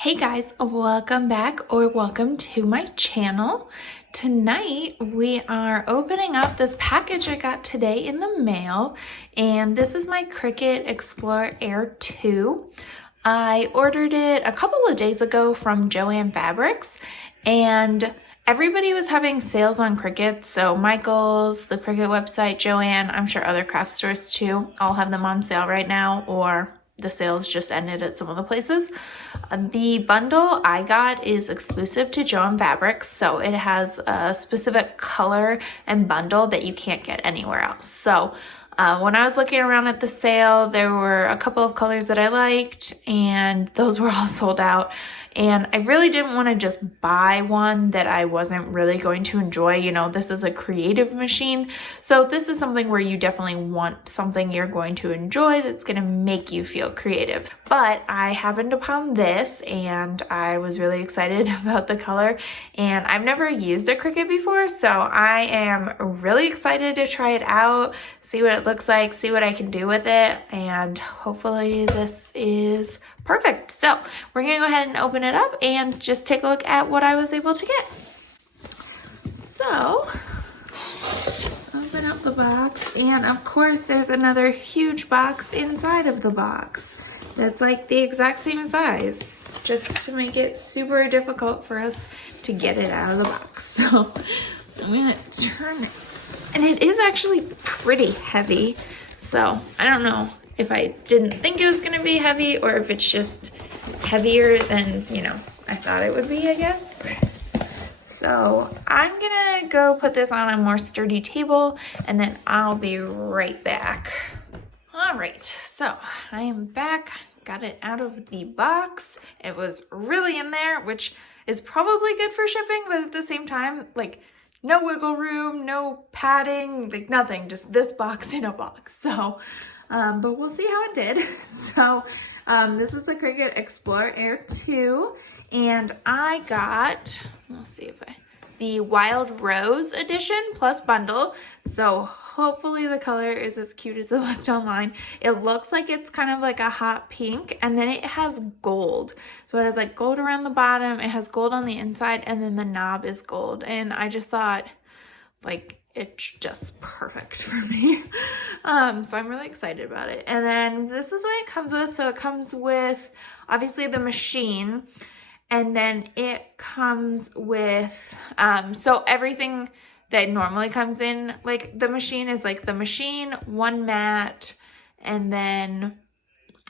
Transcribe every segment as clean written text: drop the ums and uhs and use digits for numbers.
Hey guys, welcome back or welcome to my channel. Tonight we are opening up this package I got today in the mail, and this is my Cricut Explore Air 2. I ordered it a couple of days ago from Joann Fabrics, and everybody was having sales on Cricut. So Michael's, the Cricut website, Joann, I'm sure other craft stores too, all have them on sale right now, or the sales just ended at some of the places. The bundle I got is exclusive to Joann Fabrics, so it has a specific color and bundle that you can't get anywhere else. So when I was looking around at the sale, there were a couple of colors that I liked, and those were all sold out. And I really didn't want to just buy one that I wasn't really going to enjoy. You know, this is a creative machine. So this is something where you definitely want something you're going to enjoy that's going to make you feel creative. But I happened upon this and I was really excited about the color. And I've never used a Cricut before, so I am really excited to try it out, see what it looks like, see what I can do with it, and hopefully this is perfect. So we're gonna go ahead and open it up and just take a look at what I was able to get. So open up the box, and of course there's another huge box inside of the box that's like the exact same size, just to make it super difficult for us to get it out of the box. So I'm gonna turn it, and it is actually pretty heavy. So I don't know if I didn't think it was gonna be heavy or if it's just heavier than, you know, I thought it would be, I guess. So I'm gonna go put this on a more sturdy table and then I'll be right back. All right, so I am back, got it out of the box. It was really in there, which is probably good for shipping, but at the same time, like, no wiggle room, no padding, like nothing, just this box in a box. So but we'll see how it did. So this is the Cricut Explore Air 2, and I got, let's see if the Wild Rose edition plus bundle. So hopefully the color is as cute as it looked online. It looks like it's kind of like a hot pink, and then it has gold. So it has like gold around the bottom, it has gold on the inside, and then the knob is gold. And I just thought, like, it's just perfect for me. So I'm really excited about it. And then this is what it comes with. So it comes with obviously the machine, and then it comes with so everything that normally comes in like the machine is like the machine, one mat, and then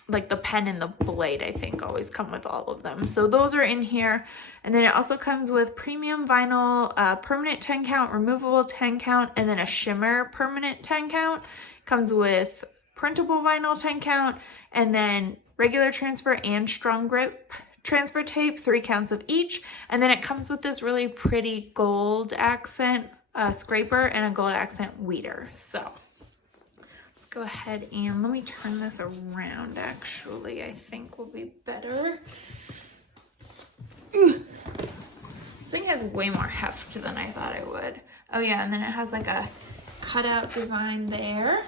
like the pen and the blade, I think, always come with all of them. So those are in here. And then it also comes with premium vinyl, permanent 10 count, removable 10 count, and then a shimmer permanent 10 count. Comes with printable vinyl 10 count, and then regular transfer and strong grip transfer tape, 3 counts of each. And then it comes with this really pretty gold accent scraper and a gold accent weeder. So go ahead and let me turn this around. Actually, I think will be better. This thing has way more heft than I thought it would. Oh yeah, and then it has like a cutout design there.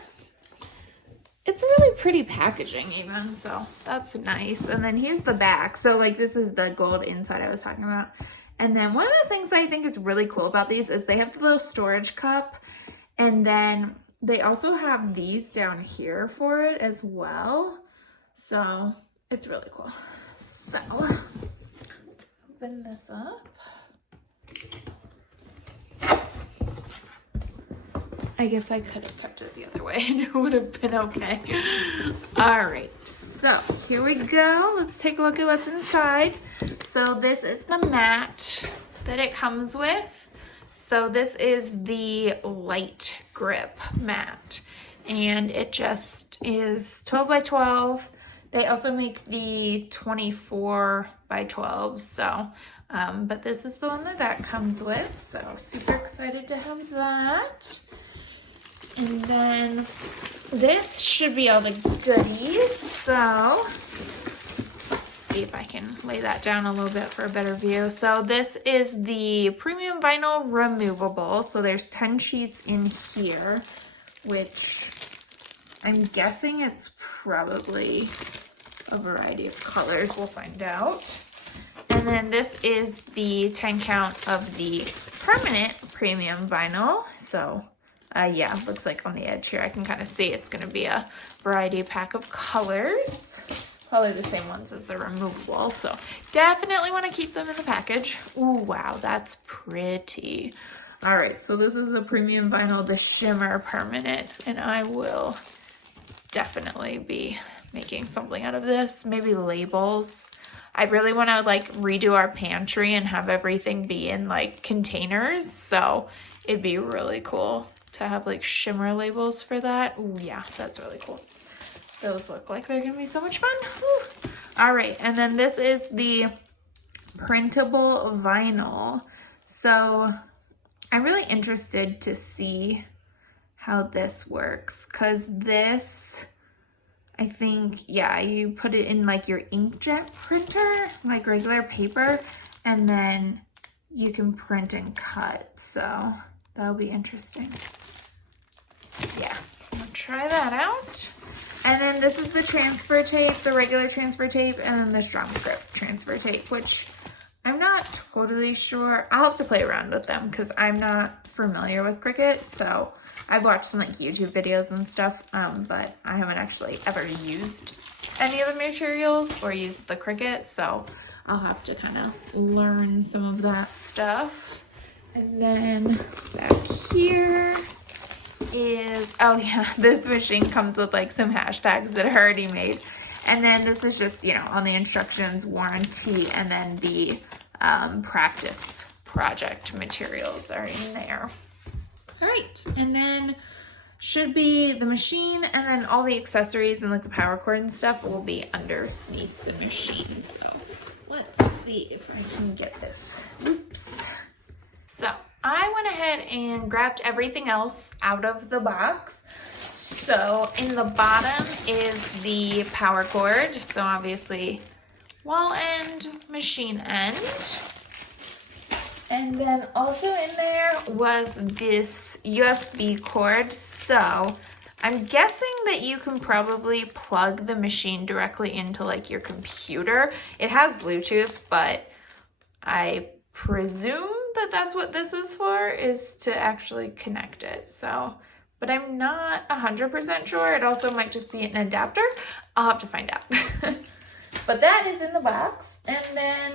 It's really pretty packaging even, so that's nice. And then here's the back. So like this is the gold inside I was talking about. And then one of the things I think is really cool about these is they have the little storage cup, and then they also have these down here for it as well. So it's really cool. So open this up. I guess I could have kept it the other way and it would have been okay. All right, so here we go. Let's take a look at what's inside. So this is the mat that it comes with. So this is the light grip mat, and it just is 12 by 12. They also make the 24 by 12. So, but this is the one that comes with. So super excited to have that. And then this should be all the goodies. So let's see if I can lay that down a little bit for a better view. So this is the premium vinyl removable. So there's 10 sheets in here, which I'm guessing it's probably a variety of colors. We'll find out. And then this is the 10 count of the permanent premium vinyl. So yeah, looks like on the edge here I can kind of see it's going to be a variety pack of colors. Probably the same ones as the removable, so definitely want to keep them in the package. Ooh, wow, that's pretty. All right, so this is the premium vinyl, the Shimmer permanent, and I will definitely be making something out of this. Maybe labels. I really want to like redo our pantry and have everything be in like containers, so it'd be really cool to have like Shimmer labels for that. Ooh, yeah, that's really cool. Those look like they're gonna be so much fun. Whew. All right, and then this is the printable vinyl. So I'm really interested to see how this works, because this, I think, yeah, you put it in like your inkjet printer, like regular paper, and then you can print and cut. So that'll be interesting. Yeah, I'll try that out. And then this is the transfer tape, the regular transfer tape, and then the strong grip transfer tape, which I'm not totally sure. I'll have to play around with them because I'm not familiar with Cricut. So I've watched some like YouTube videos and stuff, but I haven't actually ever used any of the materials or used the Cricut. So I'll have to kind of learn some of that stuff. And then back here is, oh yeah, this machine comes with like some hashtags that are already made. And then this is just, you know, on the instructions, warranty, and then the practice project materials are in there. All right, and then should be the machine, and then all the accessories and like the power cord and stuff will be underneath the machine. So let's see if I can get this. Oops. So I went ahead and grabbed everything else out of the box. So in the bottom is the power cord. So obviously wall end, machine end. And then also in there was this USB cord. So I'm guessing that you can probably plug the machine directly into like your computer. It has Bluetooth, but I presume that that's what this is for, is to actually connect it. So, but I'm not 100% sure. It also might just be an adapter. I'll have to find out. But that is in the box. And then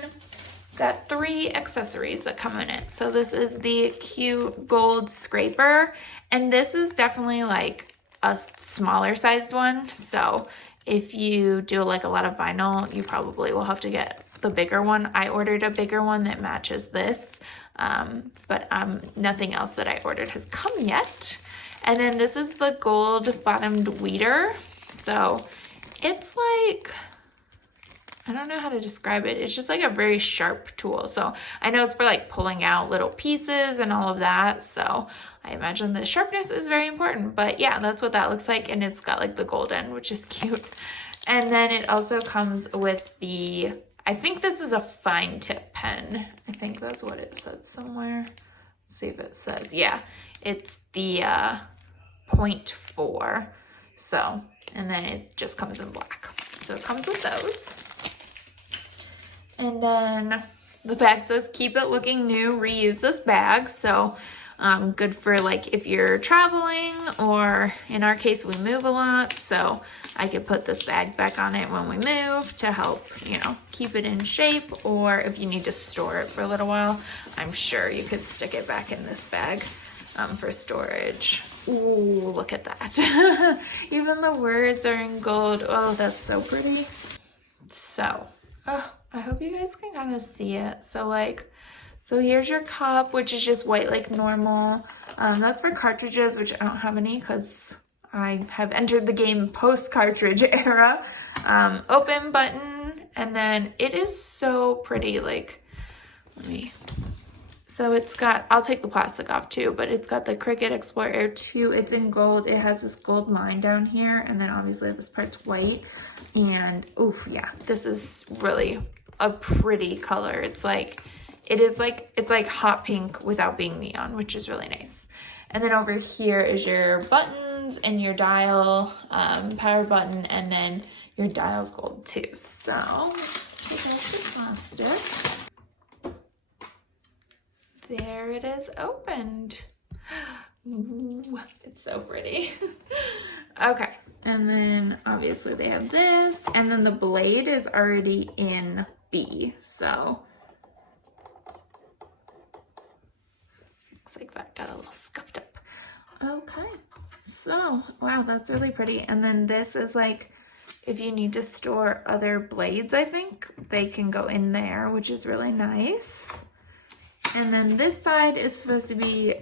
got 3 accessories that come in it. So this is the cute gold scraper. And this is definitely like a smaller sized one. So if you do like a lot of vinyl, you probably will have to get the bigger one. I ordered a bigger one that matches this, but nothing else that I ordered has come yet. And then this is the gold bottomed weeder. So it's like, I don't know how to describe it. It's just like a very sharp tool. So I know it's for like pulling out little pieces and all of that. So I imagine the sharpness is very important, but yeah, that's what that looks like. And it's got like the gold end, which is cute. And then it also comes with the, I think this is a fine tip pen. I think that's what it said somewhere. Let's see if it says, yeah, it's the 0.4. So, and then it just comes in black. So it comes with those. And then the bag says, keep it looking new, reuse this bag. So good for like if you're traveling, or in our case, we move a lot. So I could put this bag back on it when we move to help, you know, keep it in shape. Or if you need to store it for a little while, I'm sure you could stick it back in this bag for storage. Ooh, look at that. Even the words are in gold. Oh, that's so pretty. So, oh, I hope you guys can kind of see it. So here's your cup, which is just white like normal. That's for cartridges, which I don't have any because I have entered the game post-cartridge era. Open button, and then it is so pretty. Like, so it's got, I'll take the plastic off too, but it's got the Cricut Explore Air 2. It's in gold. It has this gold line down here, and then obviously this part's white. And oof, yeah, this is really a pretty color. It's like hot pink without being neon, which is really nice. And then over here is your buttons and your dial, power button, and then your dial's gold too. So let's take off the plastic. there it is opened. Ooh, it's so pretty. Okay, and then obviously they have this, and then the blade is already in B, so looks like that got a little scuffed up. Okay, so wow, that's really pretty. And then this is like, if you need to store other blades, I think they can go in there, which is really nice. And then this side is supposed to be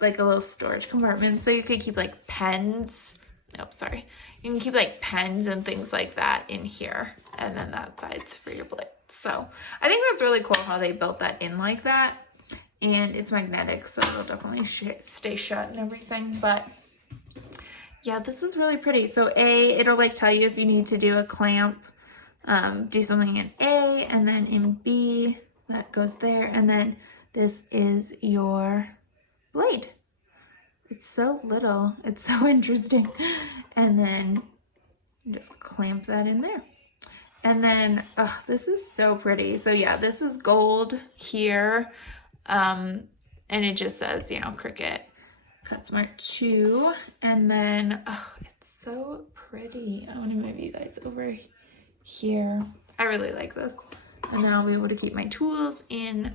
like a little storage compartment, so you could keep like pens. Oh, sorry. You can keep like pens and things like that in here. And then that side's for your blades. So I think that's really cool how they built that in like that. And it's magnetic, so it'll definitely stay shut and everything. But yeah, this is really pretty. So it'll like tell you if you need to do a clamp, do something in A, and then in B, that goes there. And then this is your blade. It's so little. It's so interesting. And then you just clamp that in there. And then, oh, this is so pretty. So yeah, this is gold here. And it just says, you know, Cricut Cut Smart 2. And then, oh, it's so pretty. I want to move you guys over here. I really like this. And then I'll be able to keep my tools in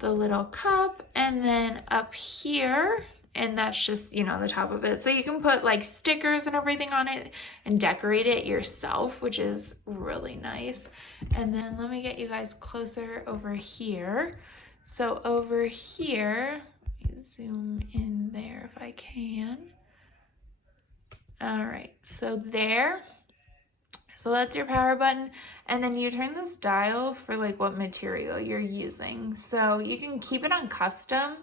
the little cup. And then up here, and that's just, you know, the top of it. So you can put like stickers and everything on it and decorate it yourself, which is really nice. And then let me get you guys closer over here. So over here, let me zoom in there if I can. All right, so there. So that's your power button. And then you turn this dial for like what material you're using. So you can keep it on custom,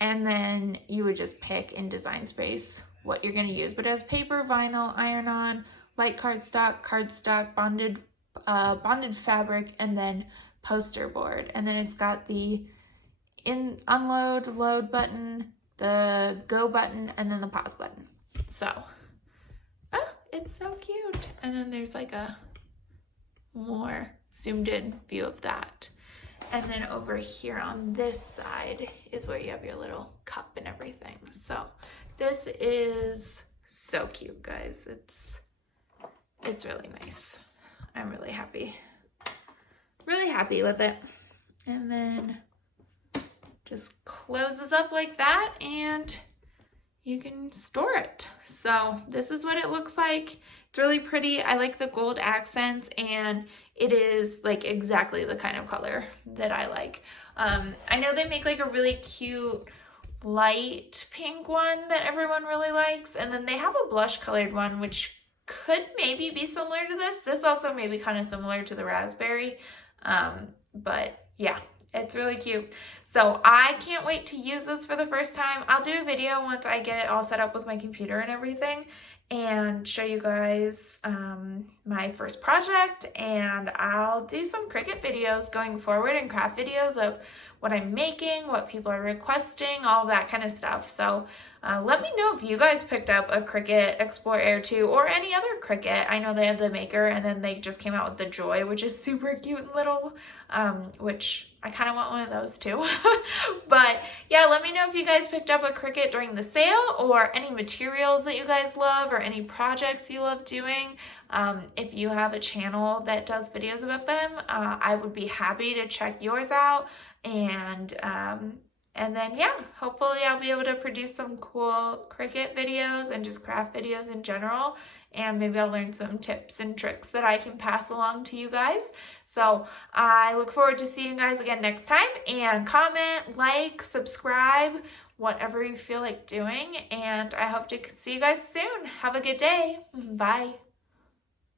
and then you would just pick in design space what you're gonna use. But it has paper, vinyl, iron-on, light cardstock, bonded fabric, and then poster board. And then it's got the unload, load button, the go button, and then the pause button. So, oh, it's so cute. And then there's like a more zoomed in view of that. And then over here on this side is where you have your little cup and everything. So this is so cute, guys. It's really nice. I'm really happy with it. And then just closes up like that, and you can store it. So this is what it looks like. It's really pretty. I like the gold accents, and it is like exactly the kind of color that I like. I know they make like a really cute light pink one that everyone really likes, and then they have a blush colored one which could maybe be similar to this. This also may be kind of similar to the raspberry, but yeah, it's really cute. So I can't wait to use this for the first time. I'll do a video once I get it all set up with my computer and everything, and show you guys my first project, and I'll do some Cricut videos going forward and craft videos of what I'm making, what people are requesting, all that kind of stuff. So let me know if you guys picked up a Cricut Explore Air 2 or any other Cricut. I know they have the Maker, and then they just came out with the Joy, which is super cute and little, which I kind of want one of those too. But yeah, let me know if you guys picked up a Cricut during the sale, or any materials that you guys love, or any projects you love doing. If you have a channel that does videos about them, I would be happy to check yours out. And then yeah, hopefully I'll be able to produce some cool Cricut videos and just craft videos in general. And maybe I'll learn some tips and tricks that I can pass along to you guys. So I look forward to seeing you guys again next time. And comment, like, subscribe, whatever you feel like doing. And I hope to see you guys soon. Have a good day. Bye.